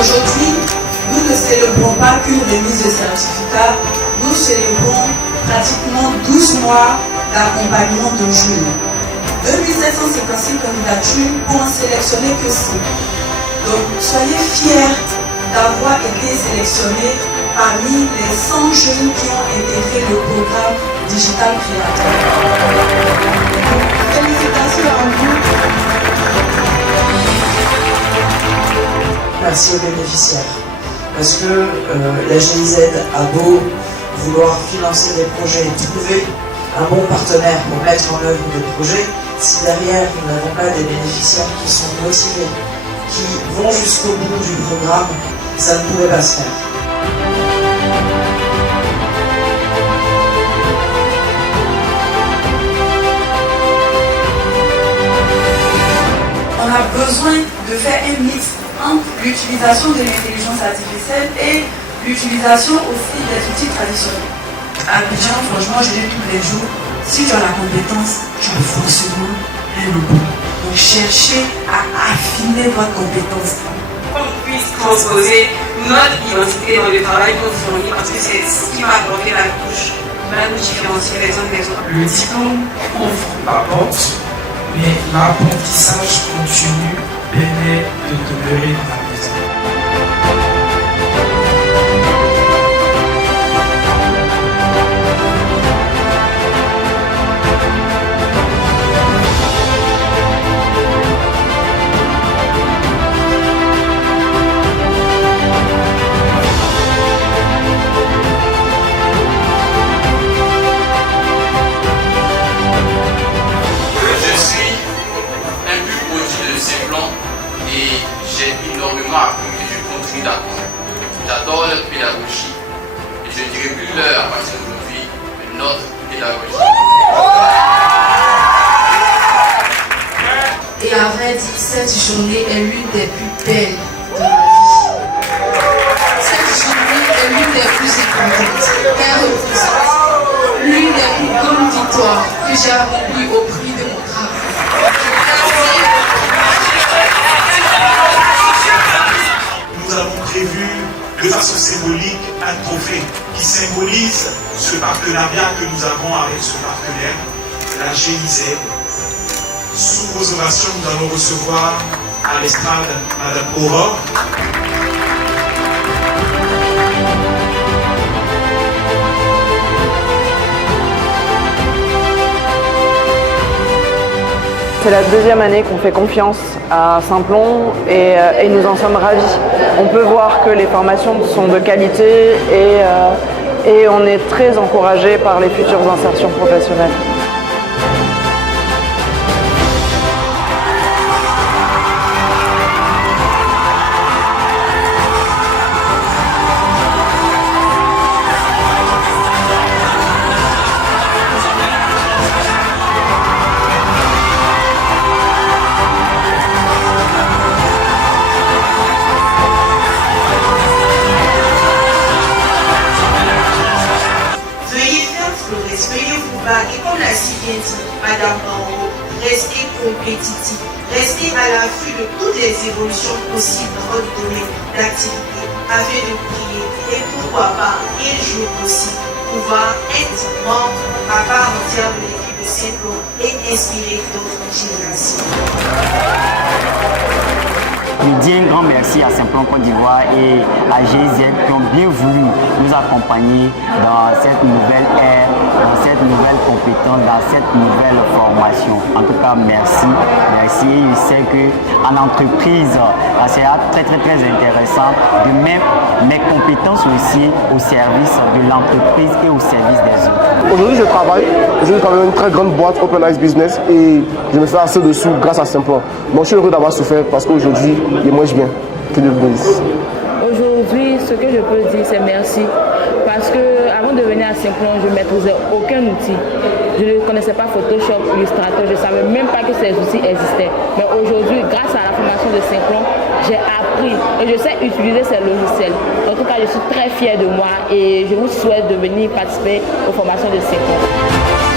Aujourd'hui, nous ne célébrons pas qu'une remise de certificat, nous célébrons pratiquement 12 mois d'accompagnement de jeunes. 2756 candidatures pour en sélectionner que 6. Donc, soyez fiers d'avoir été sélectionnés parmi les 100 jeunes qui ont intégré le programme Digital Créateur. Félicitations à vous. Merci aux bénéficiaires. Parce que la GIZ a beau vouloir financer des projets et trouver un bon partenaire pour mettre en œuvre des projets, si derrière nous n'avons pas des bénéficiaires qui sont motivés, qui vont jusqu'au bout du programme, ça ne pouvait pas se faire. On a besoin de faire un mix entre l'utilisation de l'intelligence artificielle et l'utilisation aussi des outils traditionnels. À Abidjan, franchement, je dis tous les jours, si tu as la compétence, tu as forcément un logo. Donc cherchez à affiner votre compétence. Qu'on puisse transposer notre identité dans le travail qu'on fournit, parce que c'est ce qui va apporter la touche, va nous différencier les uns des autres. Le diplôme ouvre la porte, mais l'apprentissage continu permet de demeurer dans la maison. Et j'ai énormément appris et je continue d'apprendre. J'adore leur pédagogie et je ne dirais plus leur à partir d'aujourd'hui, mais notre pédagogie. Et à vrai dire, cette journée est l'une des plus belles de ma vie. Cette journée est l'une des plus importantes. Elle représente l'une des plus grandes victoires que j'ai accomplies au prix de mon travail. Nous avons prévu de façon symbolique un trophée qui symbolise ce partenariat que nous avons avec ce partenaire, la GIZ. Sous vos ovations, nous allons recevoir à l'estrade Madame Aurore. C'est la deuxième année qu'on fait confiance à Simplon et nous en sommes ravis. On peut voir que les formations sont de qualité et on est très encouragé par les futures insertions professionnelles. Et comme l'a si bien dit Madame Bango, restez compétitif, restez à l'affût de toutes les évolutions possibles dans votre domaine d'activité afin de briller et pourquoi pas un jour aussi pouvoir être membre à part entière de l'équipe de Simplon et inspirer d'autres générations. Je dis un grand merci à Simplon Côte d'Ivoire et à GIZ qui ont bien voulu nous accompagner dans cette nouvelle ère, dans cette nouvelle compétence, dans cette nouvelle formation. En tout cas, merci. Merci. Je sais qu'en entreprise, c'est très intéressant. De même, mes compétences aussi au service de l'entreprise et au service des autres. Aujourd'hui, je travaille dans une très grande boîte Open Ice Business et je me fais assez de sous grâce à Simplon. Donc, je suis heureux d'avoir souffert parce qu'aujourd'hui, il mange bien. Que Dieu le bénisse. Aujourd'hui, ce que je peux dire, c'est merci. Parce que avant de venir à Simplon, je ne maîtrisais aucun outil. Je ne connaissais pas Photoshop, Illustrator, je ne savais même pas que ces outils existaient. Mais aujourd'hui, grâce à la formation de Simplon, j'ai appris et je sais utiliser ces logiciels. En tout cas, je suis très fière de moi et je vous souhaite de venir participer aux formations de Simplon.